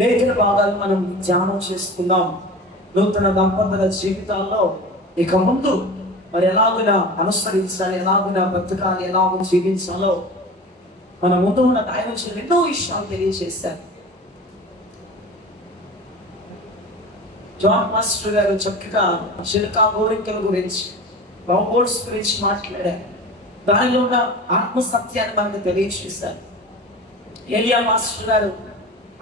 లేఖన భాగాలు మనం ధ్యానం చేసుకుందాం. నూతన దంపతుల జీవితాల్లో ఇక ముందు మరి ఎలాగున అనుసరించాలి, ఎలాగున బ్రతకాలి, ఎలాగ జీవించాలో మన ముందు ఉన్న దైవజనులు ఎన్నో విషయాలు తెలియజేశారు. జాన్ మాస్టర్ గారు చక్కగా చిలకా గోరింకల గురించి, రోబోట్స్ గురించి మాట్లాడారు. దానిలో ఉన్న ఆత్మ సత్యాన్ని మనకు తెలియజేశారు. ఏలియా మాస్టర్ గారు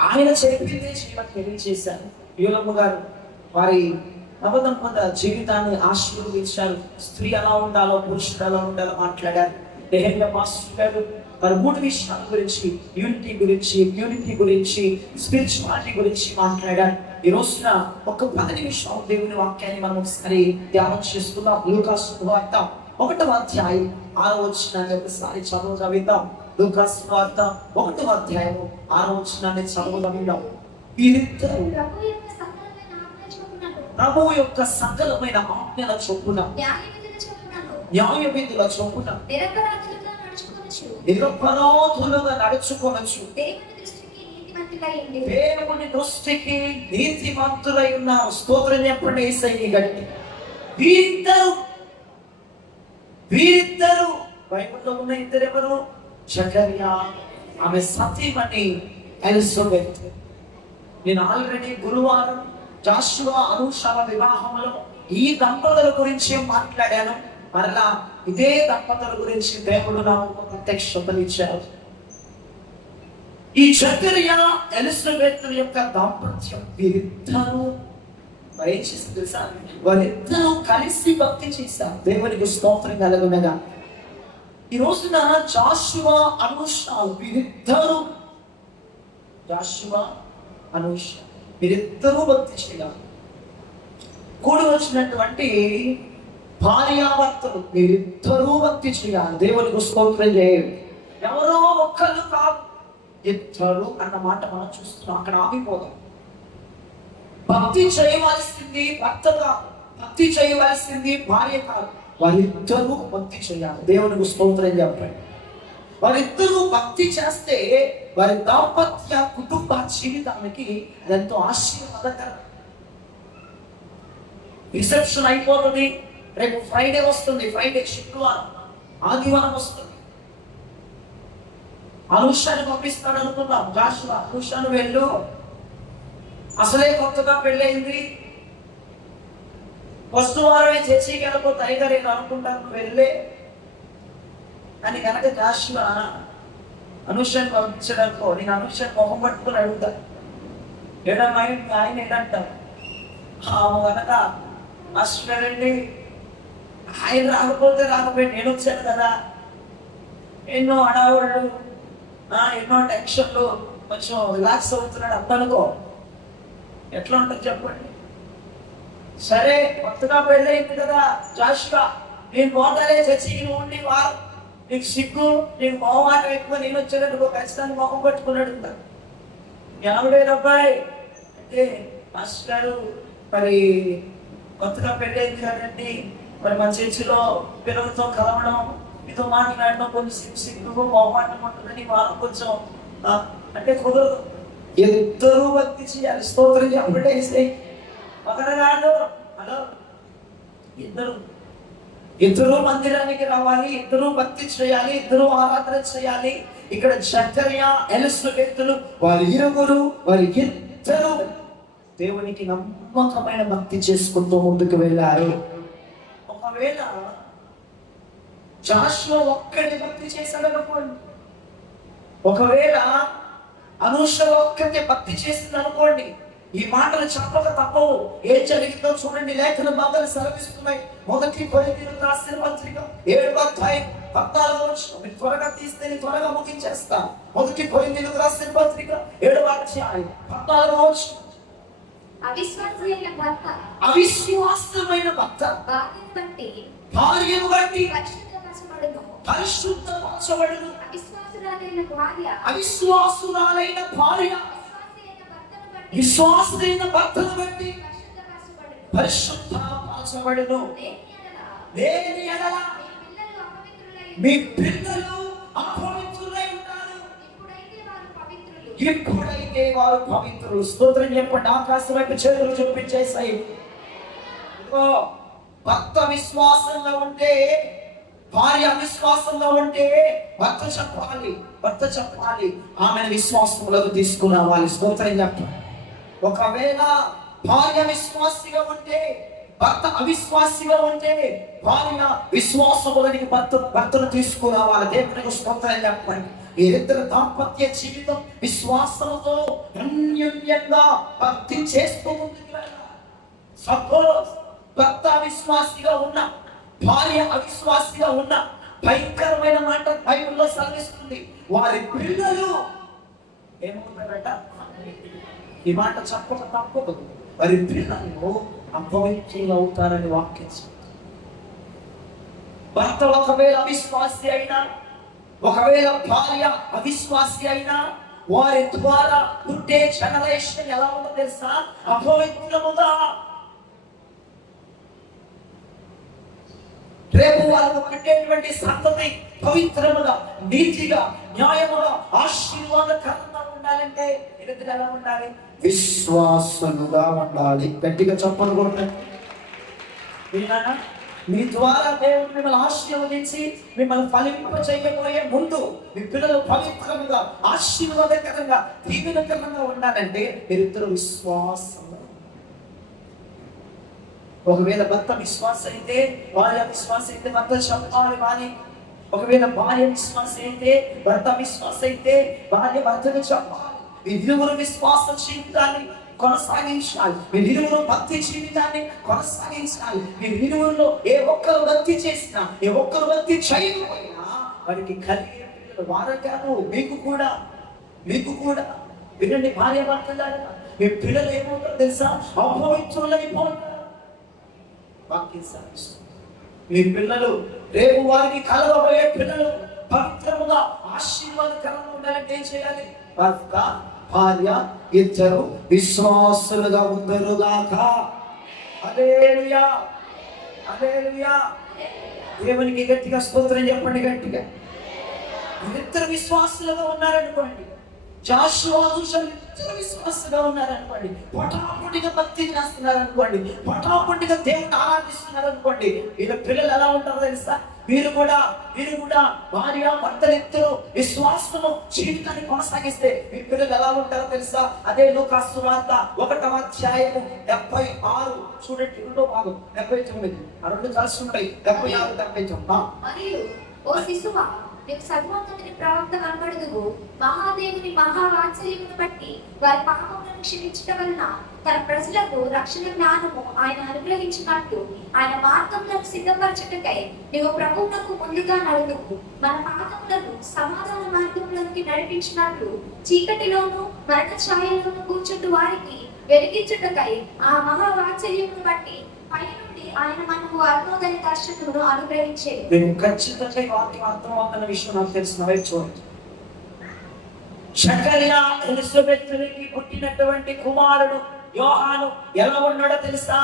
ఆయన చెప్పిందే చేయమని తెలియజేశారు. యూలమ్మ గారు వారి నవదంపత జీవితాన్ని ఆశీర్వదించారు. స్త్రీ ఎలా ఉండాలో, పురుషుడు ఎలా ఉండాలో మాట్లాడారు. నెహెమ్యా మాస్టర్ గారు వారి 3 విషయాల గురించి, యూనిటీ గురించి, ప్యూరిటీ గురించి, స్పిరిచువాలిటీ గురించి మాట్లాడారు. ఈ రోజున ఒక 10 నిమిషాలు దేవుని వాక్యాన్ని మనం ఒకసారి ధ్యానం చేసుకుందాం. లూకాసు సువార్త 1వ అధ్యాయం 6వ వచనాన్ని ఒకసారి చదువుదాం. లూకాసు సువార్త 1వ అధ్యాయం 6వ వచనాన్ని చదువుదాం. వీరిద్దరూ ప్రభువు యొక్క సకలమైన ఆజ్ఞల చొప్పున, న్యాయ విధుల చొప్పున నిరపరాధులుగా నడుచుకొనొచ్చు. దేవుని దృష్టికి నీతిమంతులై ఉన్నారు. స్తోత్రం చెప్పండి యేసయ్య గట్టి. వీరిద్దరు బైబిల్లో ఉన్న ఇద్దరెవరు? జకర్యా, ఆమె సతీమణి ఎలిజబెత్. నేను ఆల్రెడీ గురువారం జాషువా అనూషల వివాహంలో ఈ దంపతుల గురించి మాట్లాడాను. మరలా ఇదే దంపతుల గురించి దేవుడు నాకు ప్రత్యక్షతనిచ్చారు. ఈ జకర్యా ఎలిజబెత్ యొక్క దాంపత్యం, వీరిద్దరూ మరి ఏం చేసి తెలుసా? వారిద్దరూ కలిసి భక్తి చేశారు. దేవునికి స్తోత్రం కలుగునగా. ఈ రోజున జాషువా అనూష వీరిద్దరూ, జాషువా అనూష వీరిద్దరూ భక్తి చేయాలి. కూడి వచ్చినటువంటి భార్యాభర్తలు వీరిద్దరూ భక్తి చేయాలి. దేవునికి స్తోత్రం చేయాలి. ఎవరో ఒక్కరు కాదు, ఇద్దరు అన్న మాట మనం చూస్తున్నాం. అక్కడ ఆగిపోదాం. భక్తి చేయవలసింది భర్త కాదు, భక్తి చేయవలసింది భార్య కాదు, వారిద్దరూ భక్తి చేయాలి. దేవునికి స్తోత్రం చెప్పండి. వారిద్దరూ భక్తి చేస్తే వారి దాంపత్య కుటుంబ జీవితానికి ఎంతో ఆశీర్వాదకరం. రిసెప్షన్ అయిపోతుంది, రేపు ఫ్రైడే వస్తుంది, ఫ్రైడే శుక్రవారం, ఆదివారం వస్తుంది. అనూషాన్ని పంపిస్తాడు అనుకున్నాం. జాషువా, అనూషాను వెళ్ళు, అసలే కొత్తగా పెళ్ళయింది, ఫస్ట్ వారమే చర్చికి వెళ్ళకపోతే అయితే నేను అనుకుంటాను వెళ్ళే అని కనుక జాషువా అనూషాన్ని పంపించడానికో, నేను అనూషాన్ని మొహం పట్టుకుని అడుగుతా, ఏడమ్మా ఆయన ఏంటంటారు? కనుక మాస్టరండి ఆయన రాకపోతే నేను వచ్చాను కదా, ఎన్నో అడావుళ్ళు, ఎన్నో టెన్షన్లు, కొంచెం రిలాక్స్ అవుతున్నాడు అందనుకో, ఎట్లా ఉంటుంది చెప్పండి? సరే కొత్తగా పెళ్ళయింది కదా జాషువా, నేను పోతానే చర్చికి ఉండి వారు నీకు సిగ్గు, నీకు మొహమాటం ఎక్కువ, నేను వచ్చేటట్టు ఖచ్చితంగా మొహం పట్టుకున్నాడు. ఎవడేనబ్బాయి అంటే, మాస్టర్ గారు మరి కొత్తగా పెళ్ళయింది కదండి, మరి మన చర్చిలో పిల్లలతో కలవడం, మీతో మాట్లాడడం కొంచెం సిగ్గు మొహమాటం ఉంటుందని వాళ్ళు కొంచెం అంటే కుదరదు. ఇద్దరూ భక్తి చేయాలి. స్తోత్రం చెప్పండి. ఒకరు కాదు, హలో, ఇద్దరు మందిరానికి రావాలి, ఇద్దరు భక్తి చేయాలి, ఇద్దరు ఆరాధన చేయాలి. ఇక్కడ జకర్యా ఎలిజబెత్తులు వారి ఇద్దరు దేవునికి నమ్మకమైన భక్తి చేసుకుంటూ ముందుకు వెళ్ళారు. ఒకవేళ జాషువా ఒక్కడి భక్తి చేశాడనుకోండి, ఒకవేళ అనూష ఒక్కటే భక్తి చేసింది అనుకోండి, ఈ మాటలు చెప్పక తప్పవు. ఏం జరిగిందో చూడండి. లేఖన భాగాలు సెలవిస్తున్నాయి. 1 కొరింథీయులకు రాసిన పత్రిక 7వ అధ్యాయం 14వ వచనం. త్వరగా తీస్తే త్వరగా ముగించేస్తా. 1 కొరింథీయులకు రాసిన పత్రిక 7వ అధ్యాయం 14వ వచనం. అవిశ్వాసమైన భర్త భార్యను బట్టి పరిశుద్ధపరచబడును. అవిశ్వాసురాలైన భార్య విశ్వాసమైన భర్తను బట్టి పరిశుద్ధపరచబడును. లేని యెడల మీ పిల్లలు అపవిత్రులై ఉంటారు. ఇప్పుడైతే వారు పవిత్రులు. స్తోత్రం చెప్పండి. ఆకాశం వైపు చేతులు చూపించేసాయి. భర్త విశ్వాసంలో ఉంటే, భార్య అవిశ్వాసంలో ఉంటే భర్త చెప్పాలి ఆమెను విశ్వాసంలోకి తీసుకురావాలి. స్తోత్రం చెప్పండి. ఒకవేళ భార్య విశ్వాసిగా ఉంటే, భర్త అవిశ్వాసిగా ఉంటే, భార్య విశ్వాసములకి భర్తను తీసుకురావాలి. దేవునికి స్తోత్రం చెప్పండి. మీరిద్దరు దాంపత్య జీవితం విశ్వాసంతో అన్యోన్యంగా భక్తి చేస్తూ ముందుకు వెళ్ళాలి. సపోజ్ భర్త అవిశ్వాసిగా ఉన్న, భార్య అవిశ్వాసిగా ఉన్న, భయంకరమైన మాట బైబిల్లో సెలవిస్తుంది, వారి పిల్లలు ఏమవుతారట? ఈ మాట చెప్పక తప్పదు. వారి పిల్లలు అపవిత్రులు అవుతారని వాక్యం. భర్త ఒకవేళ అవిశ్వాసి అయినా, ఒకవేళ భార్య అవిశ్వాసి అయినా, వారి ద్వారా పుట్టే జనరేషన్ ఎలా ఉందో తెలుసా? అపవిత్రముగా. రేపు వాళ్ళకు పుట్టేటువంటి సంతతి పవిత్రముగా, నీతిగా, న్యాయముగా, ఆశీర్వాదకరంగా ఉండాలంటే ఎదురు ఎలా ఉండాలి? విశ్వాసముగా ఉండాలి. గట్టిగా చెప్పకూడదు. మీ ద్వారా దేవుడు మిమ్మల్ని ఆశీర్వదించి మిమ్మల్ని ఫలింప చేయబోయే ముందు మీ పిల్లలు పవిత్రముగా, ఆశీర్వాదకరంగా, దీవెనకరంగా ఉండాలంటే మీరిద్దరు విశ్వాసం. ఒకవేళ భర్త విశ్వాస అయితే, భార్య విశ్వాస అయితే భర్త చెప్పాలి వాణి. ఒకవేళ భార్య విశ్వాస అయితే, భర్త విశ్వాస అయితే భార్య భర్తను చెప్పాలి. ఇరువురు విశ్వాస జీవితాన్ని కొనసాగించాలి. మీరు ఇరువురు భక్తి జీవితాన్ని కొనసాగించాలి. మీరు ఇరువురులో ఏ ఒక్కరు భక్తి చేసినా, ఏ ఒక్కరు భక్తి చేయకపోయినా వారికి కలిగే పిల్లలు వారు కాదు, మీకు కూడా వినండి. భార్య భర్తలారా, మీ పిల్లలు ఏమవుతారో తెలుసా? అపవిత్రులైపోతారు. వాక్యం సాధిస్తుంది. మీ పిల్లలు రేపు వారికి కలగబోయే పిల్లలు పవిత్రముగా, ఆశీర్వాదకరంగా ఉండాలంటే ఏం చేయాలి? భర్త భార్య ఇద్దరు విశ్వాసులుగా ఉందరుగాక. హల్లెలూయా, హల్లెలూయా. దేవునికి గట్టిగా స్తోత్రం చెప్పండి. గట్టిగా ఇద్దరు విశ్వాసులుగా ఉన్నారనుకోండి. జాషువా ఇద్దరు విశ్వాసులుగా ఉన్నారనుకోండి. పొటాపొటిగా భక్తి చేస్తున్నారనుకోండి. పొటాపొటిగా దేవుని ఆరాధిస్తున్నారనుకోండి. వీళ్ళ పిల్లలు ఎలా ఉంటారో తెలుసా? మీరు కూడా భార్య భర్తలిద్దరూ విశ్వాసము జీవితాన్ని కొనసాగిస్తే మీ పిల్లలు ఎలా ఉంటారో తెలుసా? అదే లూకాసు సువార్త 1వ అధ్యాయము 76 చూడండి. 2వ భాగం 79 ఆ రెండు కలిసి ఉంటాయి. 76, 79. మరియు ఓ శిశువా, నీకు సర్వోన్నతుని ప్రవక్త కనబడుదువు. మహాదేవుని మహావాత్సల్యమును బట్టి వారి పాపములను క్షమించట వలన తన ప్రజలకు రక్షణ జ్ఞానము ఆయన అనుగ్రహించినట్టు ఆయన మార్గములను సిద్ధపరచుటకై నీవు ప్రభువునకు ముందుగా నడుదువు. మన పాదములను సమాధాన మార్గములోకి నడిపించినట్లు చీకటిలోను మరణ ఛాయలోను కూర్చుంటూ వారికి వెలిగించుటకై ఆ మహావాత్సల్యమును బట్టి పై నుండి ఆయన మనకు అరుణోదయ దర్శనమును అనుగ్రహించేది. నేను ఖచ్చితంగా ఈ వాక్యం అర్థమవుతున్న విషయం నాకు తెలిసిన వైపు చూడండి. జకర్యా ఎలిజబెతుకి పుట్టినటువంటి కుమారుడు యోహాను ఎలా ఉన్నాడో తెలుసా?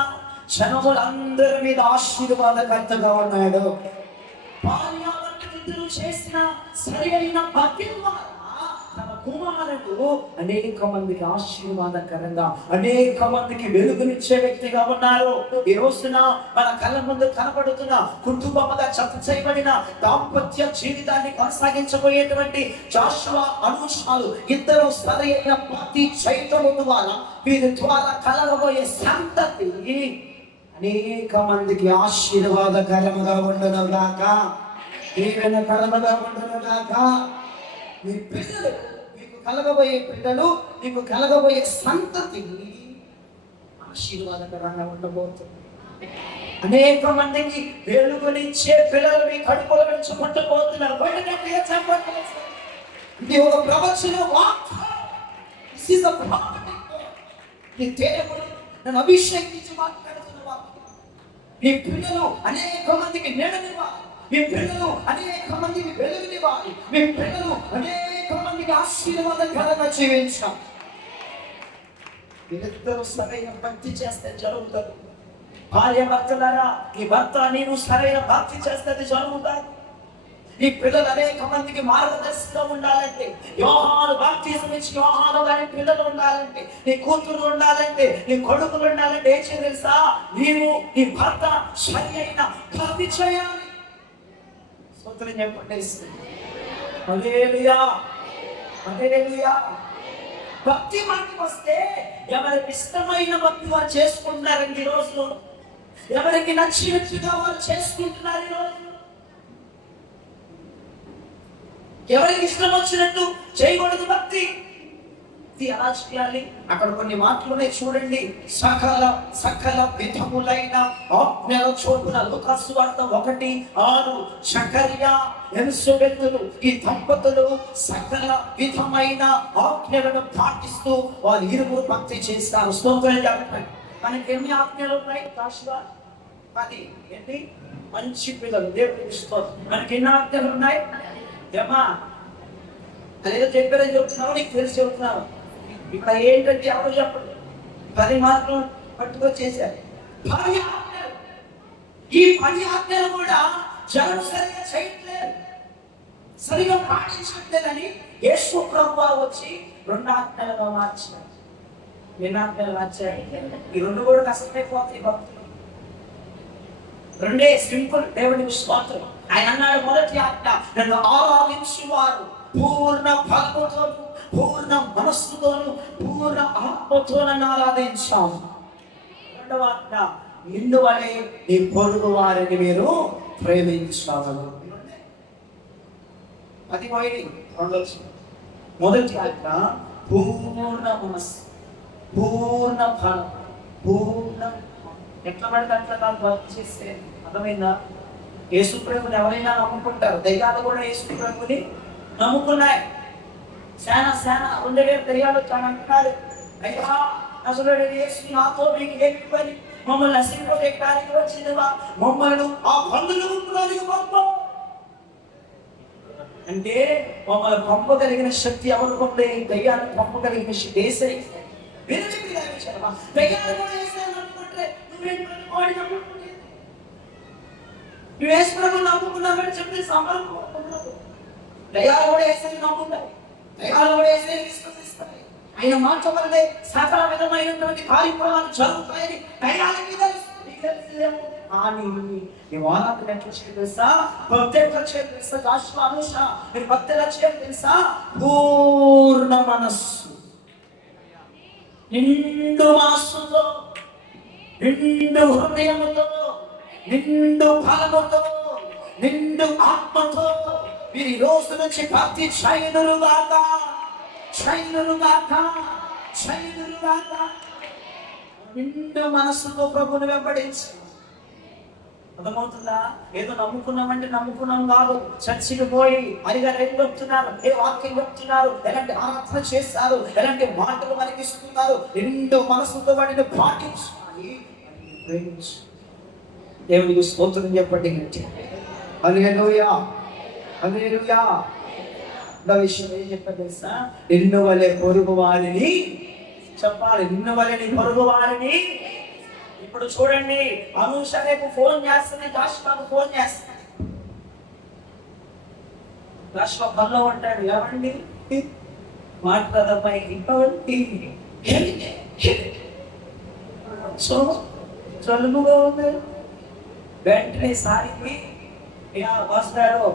జనములందరి మీద ఆశీర్వాదకర్తగా ఉన్నాడు. భార్యాభర్తలిద్దరూ చేసిన సరి అయిన భక్తి ద్వారా తన కుమారుడు అనేక మందికి ఆశీర్వాదకరంగా, అనేక మందికి వెలుగునిచ్చే వ్యక్తిగా ఉన్నారు. ఈ రోజున మన కళ్ళ ముందు కనబడుతున్న కుటుంబముగా జత చేయబడిన దాంపత్య జీవితాన్ని కొనసాగించబోయేటువంటి జాషువా అనూషాలు ఇద్దరు సరైన భక్తి చేయటం ద్వారా వీరి ద్వారా కలగబోయే సంతతి అనేక మందికి ఆశీర్వాదకరముగా ఉండునుగాక, దీవెనకరముగా ఉండునుగాక. మీ పిల్లలు, మీకు కలగబోయే పిల్లలు, మీకు కలగబోయే సంతతి ఆశీర్వాదకరంగా ఉండబోతుంది. అనేక మందికి వెలుగునిచ్చే పిల్లలు మీ కడుపులో పెంచుకుంటూ బయట ఇది ఒక ప్రవచన వాక్యం. నన్ను అభిషేకించి మాట్లాడుతున్న వాక్యం. మీ పిల్లలు అనేక మందికి నీడనివ్వాలి. మీ పిల్లలు అనేక మందికి వెలుగునివ్వాలి. మీ పిల్లలు అనేక మందికి ఆశీర్వాదకరంగా జీవించాలి. వీరిద్దరూ సరైన భక్తి చేస్తే జరుగుతుంది. భార్య భర్తలారా, ఈ భర్త నేను సరైన భక్తి చేస్తే జరుగుతాయి. నీ పిల్లలు అనేక మందికి మార్గదర్శిగా ఉండాలంటే, యోహాను బాప్తిజం ఇచ్చి యోహాను గారి పిల్లలు ఉండాలంటే, నీ కూతురు ఉండాలంటే, నీ కొడుకులు ఉండాలంటే ఏం చేయాలి తెలుసా? నీవు నీ భర్త సరి అయిన భక్తి చేయాలి. స్తోత్రం చెప్పండి. హల్లెలూయా, హల్లెలూయా. భక్తి మాటకి వస్తే ఎవరికి ఇష్టమైన భక్తి వారు చేసుకుంటున్నారండి ఈ రోజు. ఎవరికి నచ్చినట్టుగా వారు చేసుకుంటున్నారు ఈ రోజు. ఎవరికి ఇష్టం వచ్చినట్టు చేయకూడదు భక్తి. ఎలా చేయాలి? అక్కడ కొన్ని మాటలునే చూడండి. సకల విధములైన ఆజ్ఞల చోటున లూకాసు వార్త 1:6 జకర్యా ఎలిజబెతులు ఈ దంపతులు సకల విధమైన ఆజ్ఞలను పాటిస్తూ వారు ఇరువురు భక్తి చేస్తారు. స్తోత్రం చెప్పండి. మనకి ఎన్ని ఆజ్ఞలు ఉన్నాయి? 10. ఏంటి? మంచి పిల్లలు, దేవుడికి స్తోత్రం. మనకి ఎన్ని ఆజ్ఞలు ఉన్నాయి? ఏమా అదేదో చెప్పారని చెప్తున్నావు, నీకు తెలిసి చెప్తున్నావు. ఇక్కడ ఏంటంటే ఎవరు చెప్పండి, 10 మార్కులు పట్టుకొచ్చేసారు. 10 ఆజ్ఞలు. ఈ 10 ఆజ్ఞలు కూడా జనం సరిగా చేయట్లేదు, సరిగా పాటించట్లేదని యేసు ప్రభువు వచ్చి 2 ఆజ్ఞలుగా మార్చారు. ఎన్ని ఆజ్ఞలు మార్చారు? ఈ 2 కూడా కష్టమైపోతాయి భక్తులు. 2 సింపుల్. దేవుడికి స్తోత్రం. ఆయన అన్నాడు, మొదటి ఆజ్ఞ, నన్ను ఆరాధించువారు పూర్ణ భక్తితోను, పూర్ణ మనస్సుతోను, పూర్ణ ఆత్మతో నన్ను ఆరాధించాము. 2వ ఆజ్ఞ, నిన్ను వలె నీ పొరుగు వారిని మీరు ప్రేమించాలి. అది పోయి 2. మొదటి ఆజ్ఞ పూర్ణ మనస్సు, పూర్ణ ఫలం, పూర్ణ. ఎట్లా పడితే అట్లా కాదు వర్క్ చేస్తే. అర్థమైందా? యేసు ప్రభుని ఎవరైనా నమ్ముకుంటారు. దయ్యాలు కూడా యేసు ప్రభుని నమ్ముకున్నాయి. శానా 2000 దయ్యాలు చాలా అంటున్నారు, అయ్యా అసలు యేసు నాతో మీకు ఏమి పని? మమ్మల్ని నశింపే కార్యక్రమం వచ్చిందివా? మమ్మల్ని ఆ బంధువులు పంప అంటే మమ్మల్ని పంపగలిగిన శక్తి ఎవరికి ఉంది? దయ్యాన్ని పంపగలిగిన శక్తి ఏసై. దయ్యాలు కూడా ఏసైని నమ్ముకుంటే నువ్వు యేసు ప్రభువుని నమ్ముకున్నావని చెప్పి సంబరం. దయ్యాలు కూడా ఏసైని నమ్ముకుంటాయి, దయ్యాలు కూడా ఏసైని విశ్వసిస్తాయి. ఆయన మాట వల్లే సకల విధమైనటువంటి కార్యక్రమాలు జరుగుతాయని దయ్యాలకి తెలుసు. కానీ నీ వారాన్ని ఎట్లా చేయాలి తెలుసా? భక్తి ఎట్లా చేయాలి తెలుసా? జాషువా, అనుష, మీరు భక్తి ఎలా చేయాలి తెలుసా? పూర్ణ మనస్సు, నిండు మనస్సుతో, నిండు హృదయముతో, నిండు ఫలముతో, నిండు ఆత్మతో మీరు ఈ రోజు నుంచి భక్తి చేయనుగాక. నిండు మనస్సుతో ప్రభుని వెంబడించు. అర్థమవుతుందా? ఏదో నమ్ముకున్నామంటే నమ్ముకున్నాం కాదు. చర్చికి పోయి అడిగా ఏం చెప్తున్నారు, ఏ వాక్యం చెప్తున్నారు, ఎలాంటి ఆరాధన చేస్తారు, ఎలాంటి మాటలు మనకి ఇస్తున్నారు. నిండు మనస్సుతో వాటిని పాటించాలి, ప్రేమించు. దేవునికి స్తోత్రం చెప్పండి. హల్లెలూయా, హల్లెలూయా. విషయం ఏం చెప్పారు తెలుసా? నిన్ను వలె పొరుగు వారిని చెప్పాలి. నిన్ను వలె నీ పొరుగు వారిని. ఇప్పుడు చూడండి, అనుష రేపు ఫోన్ చేస్తుంది, జాషువాకు ఫోన్ చేస్తుంది. జాషువా పనిలో ఉంటాడు, ఏమండి మాట్లాడపై ఇవ్వండి. సో చలుగుగా ఉంది. వెంటనే సారికి వస్తాడు,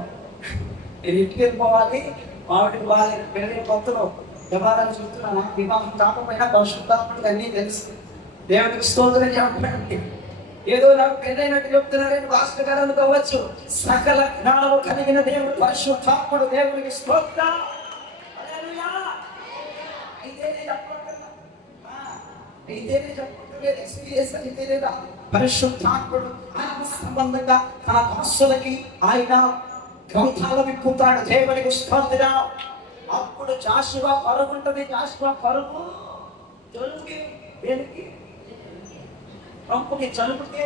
ఇంటికి వెళ్ళిపోవాలి, మామిడికి పోవాలి, పెళ్ళి కొత్తలో వ్యవహారాలు చూస్తున్నాను. వివాహం కాకపోయినా భవిష్యత్తు అన్నీ తెలుసు. దేవుడికి స్తోత్రం చెప్పండి. ఏదో నాకు పెళ్ళైనట్టు చెప్తున్నారని భాస్కర్ గారు అనుకోవచ్చు. సకల జ్ఞానము కలిగిన దేవుడు పరిశుద్ధాత్ముడు. దేవుడికి స్తోత్రం. అయితేనే చెప్పట్లేదు, ఎక్స్పీరియన్స్ అయితేనే రాదు. పరిశుద్ధాత్ముడు ఆత్మ సంబంధంగా తన దాసులకి ఆయన గ్రంథాలు విప్పుతాడు. దేవునికి స్తోత్రం. అప్పుడు జాషువా పరుగుంటది. జాషువా పరుగు జలుబుకి, దేనికి? పంపుకి, జలుబుకి.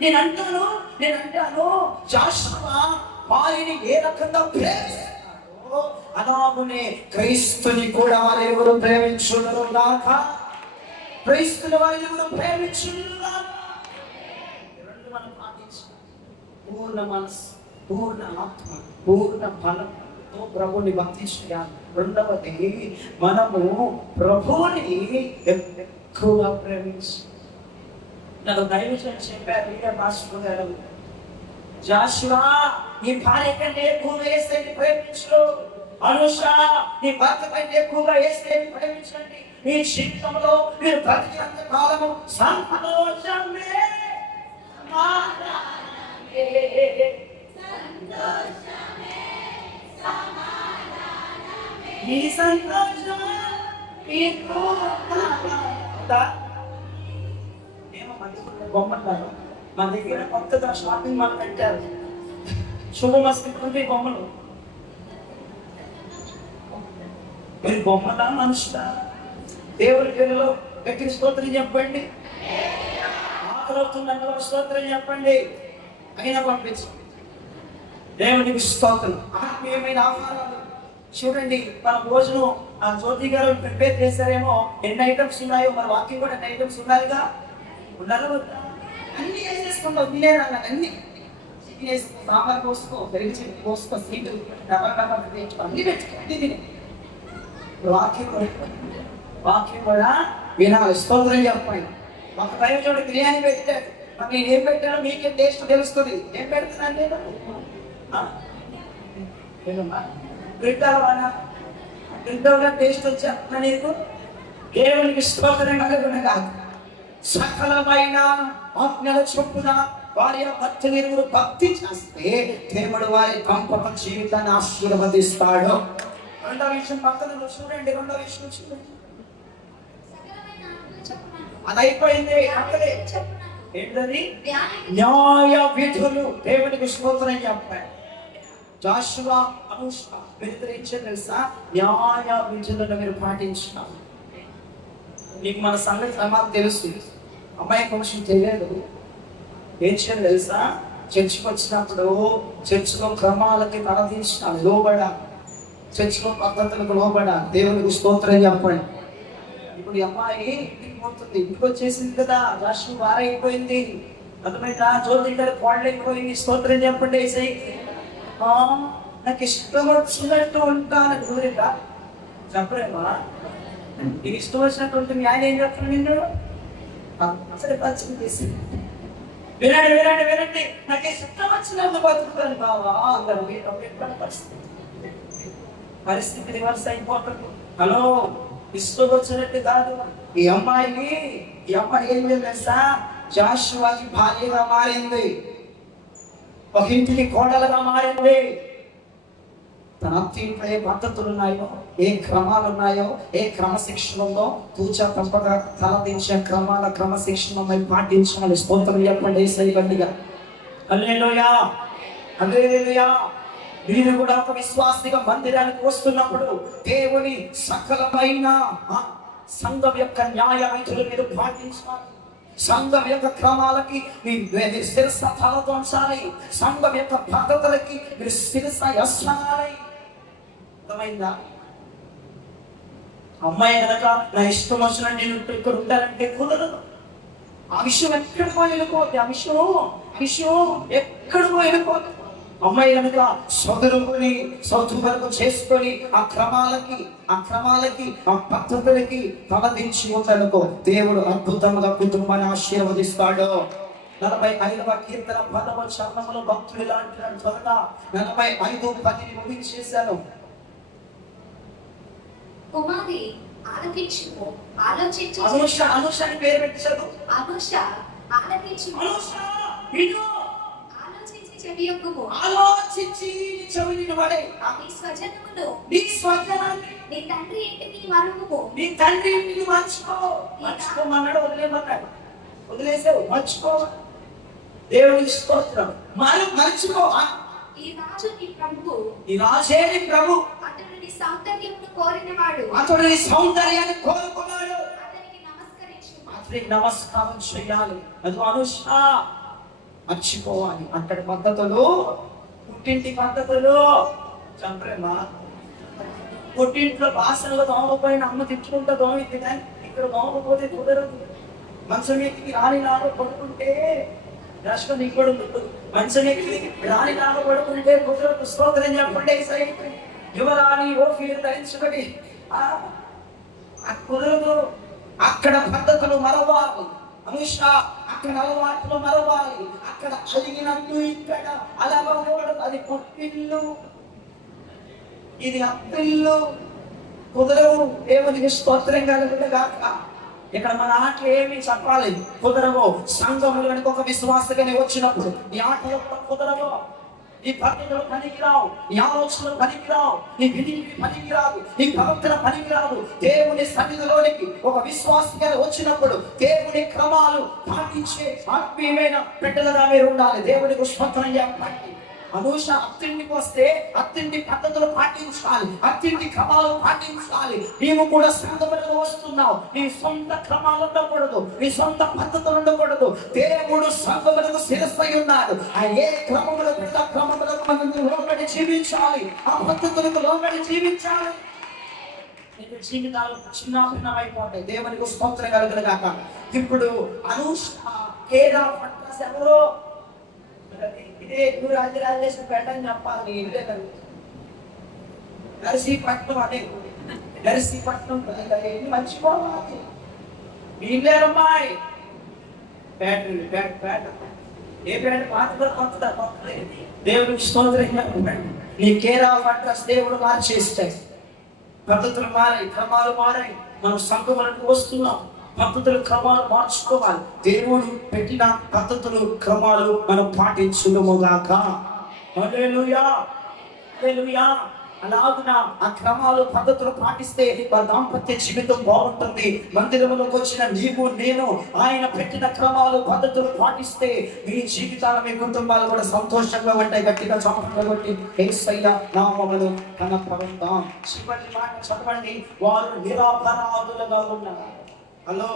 నేను అంటాను జాషువా వారిని ఏ రకంగా ప్రేమిస్తున్నాడో అలాగునే క్రైస్తుని కూడా వారెవరు ప్రేమించును గాక. క్రైస్తుని వారెవరు ప్రేమించును గాక. పూర్ణ మనసు, పూర్ణ ఆత్మ, పూర్ణ బలంతో ప్రభుని భక్తి చేయాలి. రెండవది, మనము ప్రభుని ఎక్కువ ప్రేమించి. నాకు దైవజనుడు చెప్పారు, వీడియో మాస్టర్ గారు, జాషువా నీ భార్య కంటే ఎక్కువగా యేసుని ప్రేమించు, అనుష నీ భర్త కంటే ఎక్కువగా యేసుని ప్రేమించండి. మీ జీవితంలో మీరు బ్రతికినంత కాలము సంతోషమే, సమాధానమే, ఈ సంతోషం మీకు ఏమో బొమ్మలు మా దగ్గర కొత్తగా షాపింగ్ మాల్ పెట్టారు, శుభమస్తు బొమ్మలు. మీరు బొమ్మలా మనుషులా? దేవుడి పేరులో గట్టి స్తోత్రం చెప్పండి. ఆకలవుతున్న స్తోత్రం చెప్పండి. అయినా పంపించండి. దేవునికి స్తోత్రం. ఆత్మీయమైన ఆహారాలు చూడండి. మన భోజనం ఆ జ్యోతి గారు ప్రిపేర్ చేశారేమో, ఎన్ని ఐటమ్స్ ఉన్నాయో, మన వాకింగ్ కూడా ఎన్ని ఐటమ్స్ ఉండాలిగా. ఉండాలి వద్దా? అన్ని వేసేసుకుంటాం, తినేదాన్ని అన్ని చికెన్ వేసుకో, సాంబార్ పోసుకో, పెరిగి చికెన్ పోసుకో, స్వీట్ అన్ని పెట్టుకో, అన్ని తినే. వాక్యం కూడా వినాలి. స్తోత్రం చెప్పండి. ఒక దైవజనుడు బిర్యానీ పెట్టాడు, మరి నేను ఏం పెట్టానో మీకేం టేస్ట్ తెలుస్తుంది. ఏం పెడుతున్నాను నేను? బిడ్డగా టేస్ట్ వచ్చేస్తున్నా నీకు. దేవునికి స్తోత్రం కలుగునగా. సకలమైన ఆజ్ఞల చొప్పున వారి భర్తలు భక్తి చేస్తే దేవుడు వారి దంపత జీవితాన్ని ఆశీర్వదిస్తాడు. రెండో విషయం పక్కన చూడండి. రెండో విషయం చూడండి. అది అయిపోయింది. అక్కడే ఏంటది? న్యాయ విధులు. దేవునికి స్తోత్రం చెప్పాడు. జాషువా, అనుష వ్యతిరేకించారు తెలుసా? న్యాయ విధులను మీరు పాటించాలి. మీకు మన సంగతి మాకు తెలుసు. అమ్మాయి కొంచెం తెలియదు. ఏం చేయాలి తెలుసా? చర్చికి వచ్చినప్పుడు చర్చిలో క్రమాలకి తలదించాలి, లోబడాలి. చర్చిలో పద్ధతులకు లోబడాలి. దేవునికి స్తోత్రం చెప్పండి. ఇప్పుడు ఈ అమ్మాయి ఇంటికి పోతుంది, ఇంటికి వచ్చేసింది కదా, రాష్ట్రం వారైపోయింది, అర్థమైందా? జ్యోతి గారు కోడలైపోయింది. స్తోత్రం చెప్పండి. నాకు ఇష్టం వచ్చినట్టు ఉంటాను కోరిక చెప్పలేమా? నీకు ఇష్టం వచ్చినట్టు ఉంటుంది. ఆయన ఏం చెప్తున్నాడు? నిన్ను అసలు పరిచయం చేసి వినండి వినండి వినండి. నాకు ఇష్టం వచ్చినంత బతుకుతాను బావా అందరూ. పరిస్థితి రివర్స్ అయిపోతుంది. హలో, ఇష్టం వచ్చినట్టు కాదు. ఈ అమ్మాయి ఏం తెలుసా? జాషువాకి భార్యగా మారింది, ఒక ఇంటికి కోడలుగా మారింది. తన అత్యంత ఏ పద్ధతులు ఉన్నాయో, ఏ క్రమాలు ఉన్నాయో, ఏ క్రమశిక్షణలో తూచా తప్పక తలదించే క్రమాల క్రమశిక్షణ పాటించాలి. స్తోత్రం చెప్పండి. యేసయ్యగా హల్లెలూయా, హల్లెలూయా. మీరు కూడా ఒక విశ్వాసిగా మందిరానికి వస్తున్నప్పుడు దేవుని సకలమైన సంఘం యొక్క న్యాయ విధులు మీరు పాటించాలి. సంఘం యొక్క క్రమాలకి మీరు శిరస తలదొంచాలి. సంఘం యొక్క పద్ధతులకి మీరు శిరస యస్సాలి. అర్థమైందా? అమ్మాయి కనుక నా ఇష్టం వచ్చిన నేను ఇక్కడ ఉండాలంటే కుదరదు. ఆ విషయం ఎక్కడికో వెళ్ళిపోద్ది. ఆ విషయం ఎక్కడికో వెళ్ళిపోతుంది. అమ్మాయి కనుక సదురుకొని సౌతువరకు చేసుకొని ఆ క్రమాలకి ఆ పద్ధతులకి తలదించి ఉందనుకో, దేవుడు అద్భుతంగా కుటుంబాన్ని ఆశీర్వదిస్తాడు. 45వ కీర్తన 10వ చరణంలో భక్తులు ఇలా అంటున్నాడు. త్వరగా 45:10 ముగించేశాను. కుమారి ఆలకించుము, ఆలోచించు. అనుష అని పేరు పెట్టాడు. అనుష ఆలకించుము, అనుష విను, ఆలోచించి చెవియొగ్గుము, ఆలోచించి చెవిని వాడే. నీ స్వజనమును, నీ స్వజనాన్ని, నీ తండ్రి ఇంటిని మరువము. నీ తండ్రి ఇంటిని మర్చిపోమన్నాడు. వదిలేసావు, మర్చిపో. దేవుడికి స్తోత్రం. మర్చిపో. ఈ రాజు నీ ప్రభువు, ఈ రాజే నీ ప్రభు. అతడు నీ సౌందర్యమును కోరినవాడు, అతడు నీ సౌందర్యాన్ని కోరుకున్నాడు. అతనికి నమస్కరించు, అతనికి నమస్కారం చేయాలి. అది అనుష మర్చిపోవాలి. అంతటి పద్ధతులు, పుట్టింటి పద్ధతులు చంపరేమా. పుట్టింట్లో భాషలో దోమపోయిన అమ్మ తిట్టుకుంటా దోమింది, కానీ ఇక్కడ దోమపోతే కుదరదు. మంచం ఎక్కి రాని పడుకుంటే రాష్ట్రం నీ కూడా మంచం ఎక్కి రాణి లాగబడుతుంటే కుదురకు స్తోత్రం చెప్పండి. యువరాణి ఓ ఫీలు ధరించుకొని ఆ కుదురు అక్కడ పద్ధతులు మరవాలి, అనుష అక్కడ అలవాట్లు మరవాలి, అక్కడ అలిగినట్టు ఇక్కడ అలవకూడదు. అది పుట్టిల్లు, ఇది అప్పిల్లు. కుదరవు. దేవునికి స్తోత్రం కలుగుగాక. ఇక్కడ మన ఆటలు ఏమి చెప్పాలి కుదరవు. సంఘములోనికి ఒక విశ్వాసగానే వచ్చినప్పుడు ఈ ఆటలు కుదరవు, ఈ పద్ధతులు పనికిరావు, ఈ ఆలోచనలు పనికిరావు, ఈ విధికి పనికిరాదు, ఈ ప్రవర్తన పనికిరాదు. దేవుని సన్నిధిలోనికి ఒక విశ్వాసగా వచ్చినప్పుడు దేవుని క్రమాలు పాటించే ఆత్మీయమైన బిడ్డలుగా మీరు ఉండాలి. దేవునికి స్తోత్రం చెప్పండి. అనూష అత్తింటికి వస్తే అత్తింటి పద్ధతులు పాటించాలి, అత్తింటి క్రమాలు పాటించాలి. నీవు కూడా సంఘములకు వస్తున్నావు, నీ సొంత క్రమాలు ఉండకూడదు, నీ సొంత పద్ధతులు ఉండకూడదు. దేవుడు సంఘములకు శిరస్సై ఉన్నాడు. ఆ ఏ క్రమములకు క్రమములకు మనం లోబడి జీవించాలి, ఆ పద్ధతులకు లోబడి జీవించాలి. జీవితాలు చిన్నమైపోతాయి. దేవునికి స్తోత్రం కలుగుగాక. ఇప్పుడు అనూష కేదా పట్ల ఎవరో ఇదే రాజరాజేశ్వర పెట్టని చెప్పాలి. ఇల్లే నరసీపట్నం అనే నరసీపట్నం మర్చిపోవాలి. వీళ్ళేరమ్మాయి పేట పేట ఏ పేట పాత దేవుడికి స్తోత్రంగా నీ కేరా అడ్రస్ దేవుడు మార్చేస్తాయి. పద్ధతులు మారాయి, క్రమాలు మారాయి. మనం సంఘములకు వస్తున్నాం, పద్ధతులు క్రమాలు మార్చుకోవాలి. దేవుడు పెట్టిన పద్ధతులు క్రమాలు మనం పాటించుగాక. హల్లెలూయా, హల్లెలూయా. అలాగున ఆ క్రమాలు పద్ధతులు పాటిస్తే వారి దాంపత్య జీవితం బాగుంటుంది. మందిరంలోకి వచ్చిన నీవు నేను ఆయన పెట్టిన క్రమాలు పద్ధతులు పాటిస్తే మీ జీవితాలు మీ కుటుంబాలు కూడా సంతోషంగా ఉంటాయి. గట్టిగా చప్పట్లు కొట్టి యేసయ్య నామమును కనపరుద్దాం. చివరి మాట చదవండి. వారు నిరపరాధులుగా ఉన్నారు. హలో,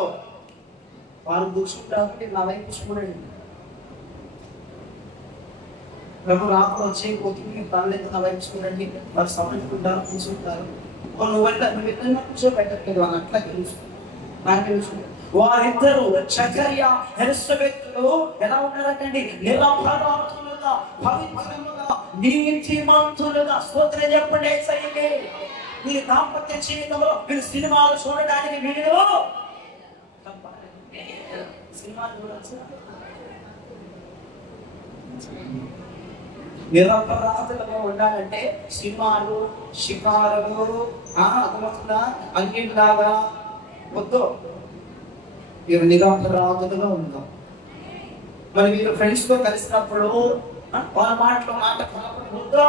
వారు కూర్చుంటారు, నా వైపు చూడండి. ప్రభు రాకుండా వచ్చి పోతుంది, పర్లేదు నా వైపు చూడండి. వారు సమర్చుకుంటారు, కూర్చుంటారు. నువ్వు కూర్చోబెట్టట్లేదు అని అట్లా తెలుసు. వారిద్దరు చకర్య ఎలిజబెతులు ఎలా ఉన్నారంటండి? నిరపరాధులుగా, పవిత్రులుగా, నీతిమంతులుగా. స్తోత్రం చెప్పండి యేసయ్యకే. మీ దాంపత్య జీవితంలో మీరు సినిమాలు చూడడానికి వీడియో సినిమాలు చూడొచ్చు. నిరపరాధులుగా ఉండాలంటే సినిమాలు, షికారులు, అర్థమవుతుందా, అన్నిటిలాగా వద్దు. మీరు నిరపరాధులుగా ఉందాం. మరి మీరు ఫ్రెండ్స్ తో కలిసినప్పుడు వాళ్ళ మాటలో మాట వద్దు.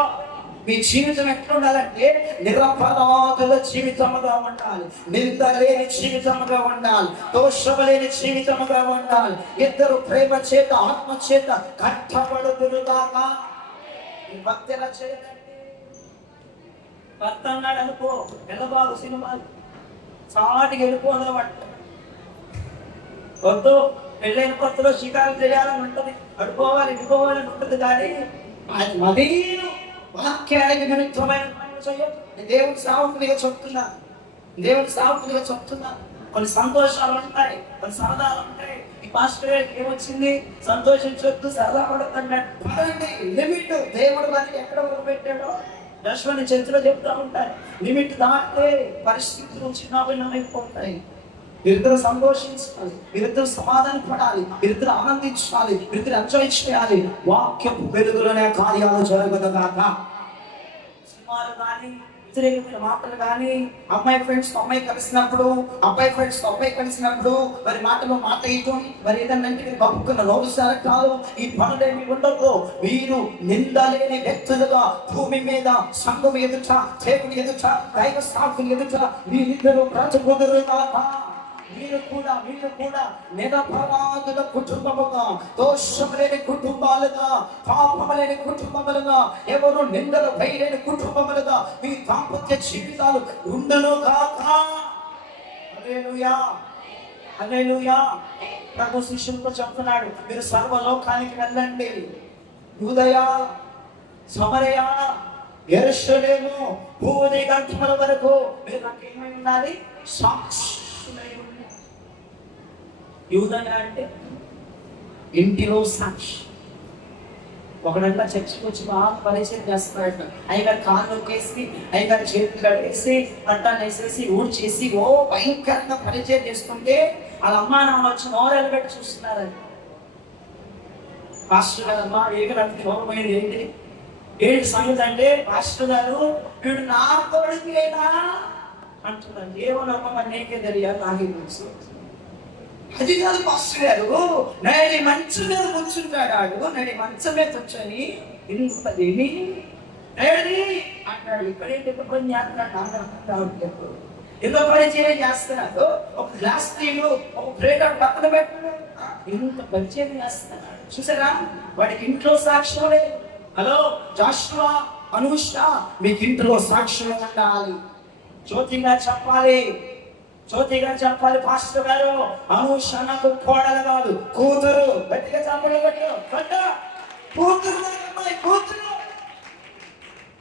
మీ జీవితం ఎట్లా ఉండాలంటే నిరపరాధుల జీవితముగా ఉండాలి, నింద లేని జీవితముగా ఉండాలి, దోషము లేని జీవితముగా ఉండాలి. ఇద్దరు ప్రేమ చేత ఆత్మ చేత కట్టబడుదురుగాక. భక్తి ఎలా చేయాలంటే భర్త అన్నాడు అనుకో, వెళ్ళబాబు సినిమాలు చాటికి వెళ్ళిపోదన్నమాట. వద్దు, పెళ్ళైన కొత్తలో షికారు చేయాలని ఉంటుంది, అడుకోవాలి ఇడుకోవాలని ఉంటుంది. కానీ అది మరీ వాక్యానికి విరుద్ధమైన పనులు చేయొద్దు. దేవుడి సావుకునిగా చెప్తున్నా, దేవుడి సావుకునిగా చెప్తున్నా. కొన్ని సంతోషాలు ఉంటాయి, కొన్ని సరదాలు ఉంటాయి. ఈ పాస్టర్ ఏమొచ్చింది, సంతోషించొద్దు, సరదా పడుతుందండి. లిమిట్ దేవుడు మనకి ఎక్కడ పెట్టాడో దర్శనం చరిత్రలో చెప్తా ఉంటాయి. లిమిట్ దాటితే పరిస్థితులు చిన్నభిన్నమైపోతాయి. వీరిద్దరు సంతోషించాలి, వీరిద్దరు సమాధాన పడాలి, వీరిద్దరు ఆనందించాలి, వీరిద్దరు ఎంజాయ్ చేయాలి. వాక్యపు వెలుగులోనే కార్యాలు జరగదుగాక. సినిమాలు కానీ వ్యతిరేకమైన మాటలు కానీ, అమ్మాయి ఫ్రెండ్స్ తో అమ్మాయి కలిసినప్పుడు, అబ్బాయి ఫ్రెండ్స్ తో అబ్బాయి కలిసినప్పుడు మరి మాటలో మాట వేయటం, మరి ఏదన్నా గొప్పకున్న నోరుసారి కాదు. ఈ పనులేమి ఉండదు. మీరు నిందలేని వ్యక్తులుగా భూమి మీద సంఘం ఎదుట, దేవుని ఎదుట, దైవ సాకులు ఎదుట మీరిద్దరు బ్రతుకుదురుగాక. మీరు కూడా నిరపరాధుల కుటుంబముగా, దోషము లేని కుటుంబాలుగా, పాపము లేని కుటుంబములుగా, ఎవరు నిందలు వేయలేని కుటుంబములుగా మీ దాంపత్య జీవితాలు ఉండును గాక. హల్లెలూయా, హల్లెలూయా. ప్రభు శిష్యులతో చెప్తున్నాడు, మీరు సర్వలోకానికి వెళ్ళండి. యూదయ, సమరయ, యెరూషలేము, భూది గంటల వరకు మీరు నాకేమై ఉండాలి? సాక్షి. యూదయ అంటే ఇంటిలో సాక్షి. ఒకడంట చర్చికి వచ్చి బాగా పరిచయం చేస్తున్నాడు. అయ్యగారు కాళ్ళు నొక్కేసి, అయ్యగారు చేతులు కట్టేసి, పట్టాలు వేసేసి, ఊడ్చేసి ఓ భయంకరంగా పరిచయం చేస్తుంటే వాళ్ళ అమ్మా నాన్న వచ్చి నోరెలు పెట్టి చూస్తున్నారని. పాస్టర్ గారు, అమ్మా ఏకరాత్రి గౌరవమైంది ఏంటి సంగతి అంటే, పాస్టర్ గారు వీడు నా కొడుకేనా అంటున్నాడు. ఏమోనమ్మా మరి నీకే తెలియాలి, నాకే తెలుసు. అది కాదు పాస్టర్ గారు, నేను మంచం మీద కూర్చుంటాడు, నేను మంచం మీద కూర్చొని ఇంతదేమి అంటాడు. ఇక్కడేంటి పని చేస్తున్నాడు, ఏదో పరిచయం చేస్తున్నాడు. ఒక గ్లాస్ నీళ్ళు, ఒక ప్లేట్ పక్కన పెట్టాడు, ఇంత పరిచయం చేస్తున్నాడు. చూసారా, వాడికి ఇంట్లో సాక్ష్యం లేదు. హలో జాషువా, అనుష, మీకు ఇంట్లో సాక్ష్యం ఉండాలి. జ్యోతిగా చెప్పాలి, జ్యోతిగా చెప్పాలి. పాస్టర్ గారు, అనుష నాకు కోడలు కాదు, కూతురు. గట్టిగా చెప్పడం పెట్టు, కూతురు, అమ్మాయి కూతురు,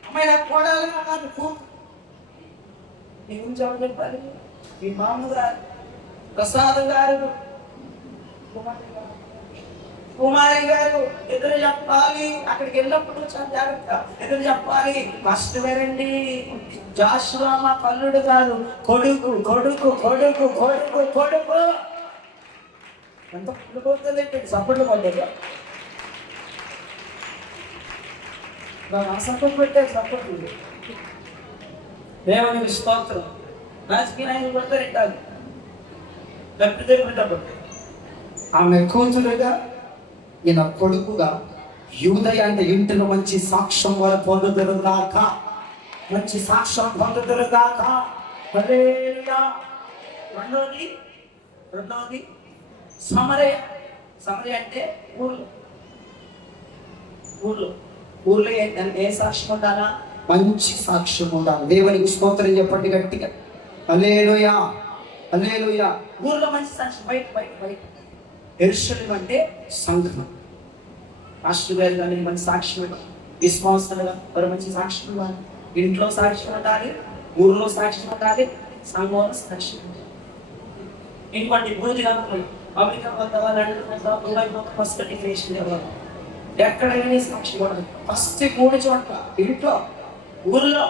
అమ్మాయి నాకు కోడలు కాదు, కూతురు. ఏం చెప్పాలి? మీ మామగారు ప్రసాద్ గారు, కుమారి గారు ఎదురు చెప్పాలి. అక్కడికి వెళ్ళినప్పుడు చాలా జాగ్రత్త ఎదురు చెప్పాలి. కష్టమేనండి, జాషువా మా కల్లుడు కాదు, కొడుకు కొడుకు కొడుకు కొడుకు కొడుకు. ఎంత పుట్టుకోతుంది, సపోర్ట్లు పడ్డాడు, సపోర్ట్ పెట్టారు, సపోర్ట్. దేవునికి స్తోత్రం. రాజకీయ నాయకులు పడతారు ఇట్టారు, తప్పితే పెట్టబట్టు. ఆమె కూతురుగా, ఈయన కొడుకుగా, యూదయ అంటే ఇంటిలో మంచి సాక్ష్యం వాళ్ళు పొందుతురుగాక, మంచి సాక్ష్యం పొందుతురుగాక. హల్లెలూయా. రెండోది సమరయ. సమరయ అంటే ఊర్లో ఏ సాక్ష్యం ఉండాలా? మంచి సాక్ష్యం ఉండాలి. దేవునికి స్తోత్రం చెప్పండి గట్టిగా. హల్లెలూయా, హల్లెలూయా. ఊర్లో మంచి సాక్ష్యం. బయట యెరూషలేము అంటే సంఘం. పాస్టర్ గారు కానీ మంచి సాక్ష్యం ఇవ్వాలి, విశ్వాసాలుగా వారు మంచి సాక్ష్యం ఇవ్వాలి. ఇంట్లో సాక్ష్యం ఉండాలి, ఊర్లో సాక్ష్యం ఉండాలి, సంఘంలో సాక్ష్యం ఉండాలి. ఇంకోటి పూర్తిగా అమెరికా ఫస్ట్ డిఫినేషన్ ఇవ్వాలి. ఎక్కడైనా సాక్షి కూడా ఫస్ట్ 3 చోట్ల, ఇంట్లో, ఊర్లో,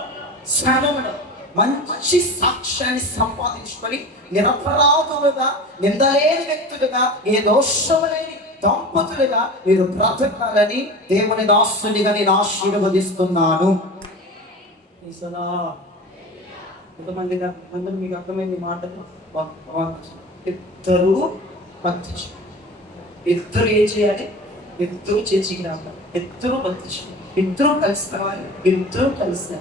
సంఘంలో మంచి సాక్ష్యాన్ని సంపాదించుకొని నిరపరాధులుగా, నిందలేని వ్యక్తులుగా, ఏ దోషము లేని దంపతులుగా మీరు బ్రతకాలని దేవుని దాసునిగా నేను ఆశీర్వదిస్తున్నాను. కొంతమంది మీకు అర్థమైంది మాటలు. ఇద్దరు ఏం చేయాలి? ఇద్దరు చేర్చికి రావాలి, ఇద్దరు ఇద్దరు కలిసి రావాలి, ఇద్దరు కలిసి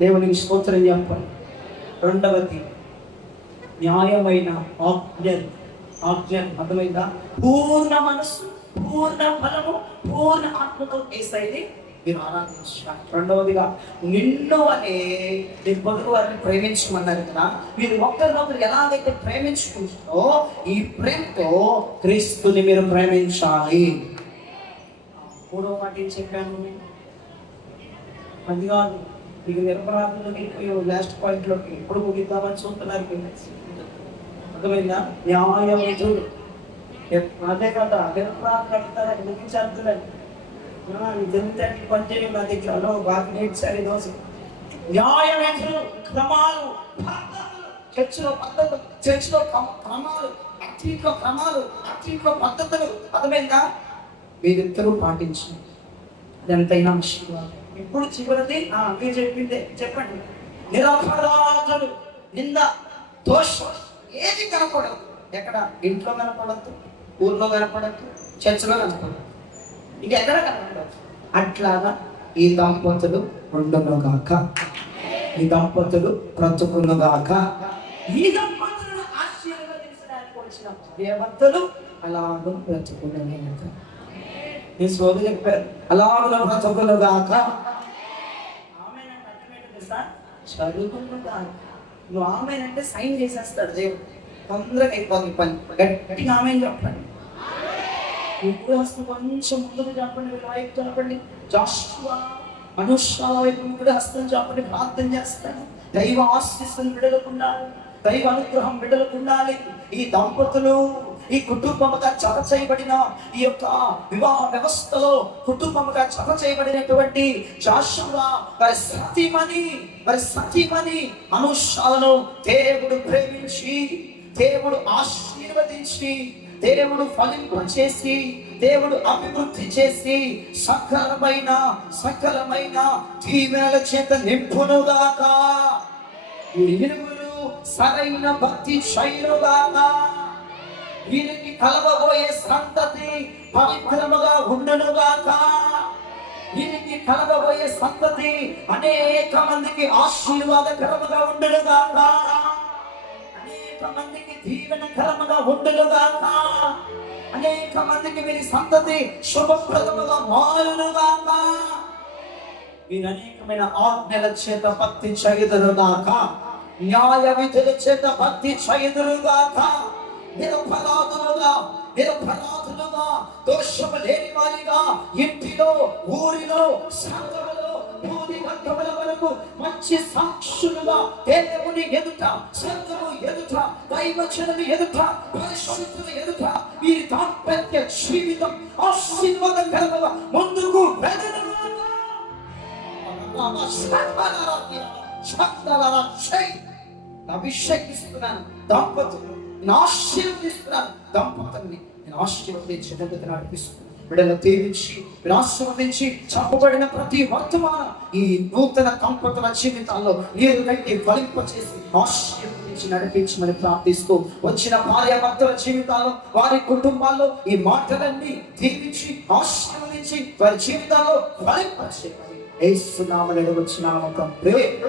దేవునికి స్తోత్రం చెప్పాలి. రెండవది న్యాయమైన ఆజ్ఞ అర్థమైందా? పూర్ణ మనస్సు, పూర్ణ బలము, పూర్ణ ఆత్మతో ఏసైని మీరు ఆరాధించాలి. రెండవదిగా నిన్ను అనే పొరుగు వారిని ప్రేమించమన్నారు కదా. మీరు ఒకరినొకరు ఎలాగైతే ప్రేమించుకుంటారో ఈ ప్రేమతో క్రీస్తుని మీరు ప్రేమించాలి. మూడవ మాట ఏం చెప్పాను? అది కాదు, మీకు నిరపరాధంలోకి లాస్ట్ పాయింట్లోకి ఎప్పుడు ముగిద్దామని చూస్తున్నారు. అర్థమైందా? న్యాయవంతుడు. అదే కదా, నిరపరాధం కడతారని ముగించాలంటున్నాడు. ఇదంతా పనిచేయం నా దగ్గర బాగా నేర్చారు ఈరోజు. న్యాయవంతులు, క్రమాలు, చర్చిలో పద్ధతులు, చర్చిలో క్రమాలు, అట్లీట్లో క్రమాలు, అట్లీట్లో పద్ధతులు. అర్థమైందా? మీరిద్దరూ పాటించండి. ఎంతైనా ఆశీర్వాదం. ఇప్పుడు చివరిది మీరు చెప్పిందే చెప్పండి. నిరపరాధులు, నింద, దోషం ఏది కనపడదు. ఎక్కడ? ఇంట్లో కనపడద్దు, ఊర్లో కనపడద్దు, చర్చిలో కనపడద్దు, ఇంకెక్కడ కనపడదు. అట్లాగా ఈ దంపతులు ఉండునుగాక, ఈ దంపతులు బ్రతుకునుగాక. ఈ దంపతులను ఆశీర్వదించడానికి వచ్చిన దేవతలు అలాగూ బ్రతుకునుగాక. ఈ సోది చెప్పారు, అలాగూ బ్రతుకునుగాక. చదువుకుంటున్నాను. నువ్వు ఆమెనంటే సైన్ చేసేస్తాడు దేవుడు. తొందరగా అయిపోతుంది పని. గట్టిగా ఆమె చెప్పండి. ఇప్పుడు వస్తూ కొంచెం ముందుకు చెప్పండి, వైపు చెప్పండి. జాషువా, అనుష వైపు కూడా హస్తం చెప్పండి. ప్రార్థన చేస్తాను. దైవ ఆశీస్సులు బిడ్డలకు ఉండాలి, దైవ అనుగ్రహం బిడ్డలకు ఉండాలి. ఈ దంపతులు ఈ కుటుంబముగా జత చేయబడిన ఈ యొక్క వివాహ వ్యవస్థలో కుటుంబముగా జత చేయబడినటువంటి జాషువా మరి సతీమణి అనుషాలను దేవుడు ప్రేమించి, దేవుడు ఆశీర్వదించి, దేవుడు ఫలింపచేసి, దేవుడు అభివృద్ధి చేసి సకలమైన దీవెనల చేత నింపునుగాక. ఇరువురు సరైన భక్తి శైలుగాక. వీరికి కలవబోయే సంతతి పవిత్రముగా ఉండునుగాక. వీరికి కలగబోయే సంతతి అనేక మందికి ఆశీర్వాదకరముగా ఉండునుగాక. అనేక మందికి దీవెనకరముగా ఉండునుగాక. అనేక మందికి వీరి సంతతి శుభప్రదముగా మారునుగాక. వీరు అనేకమైన ఆజ్ఞల చేత భక్తి చేయుదురుగాక. న్యాయ విధుల చేత భక్తి చేయుదురుగాక. నిరపరాధులుగా దోషము లేని వారిగా ఇంటిలో, ఊరిలో, సంఘములో, భూమి వర్గముల వరకు మంచి సాక్షులుగా దేవుని ఎదుట, సంఘము ఎదుట, దైవజనుని ఎదుట, పరిశుద్ధుల ఎదుట ఈ దాంపత్య జీవితం ఆశీర్వాదకరంగా ముందుకు అభిషేకిస్తున్నాను. దాంపత్యులు నేను ఆశీర్వదిస్తున్నాను. దంపతుల్ని నేను ఆశీర్వదించి ముందుకు నడిపిస్తున్నాను. బిడ్డలు దీవించి, ఆశీర్వదించి చెప్పబడిన ప్రతి వర్తమానం ఈ నూతన దంపతుల జీవితాల్లో నీరు కట్టి ఫలింపచేసి ఆశీర్వదించి నడిపించమని ప్రార్థిస్తూ, వచ్చిన భార్య భర్తల జీవితాల్లో, వారి కుటుంబాల్లో ఈ మాటలన్నీ దీవించి ఆశీర్వదించి వారి జీవితాల్లో ఫలింపచేయమని యేసు నామములో వచ్చిన తండ్రి.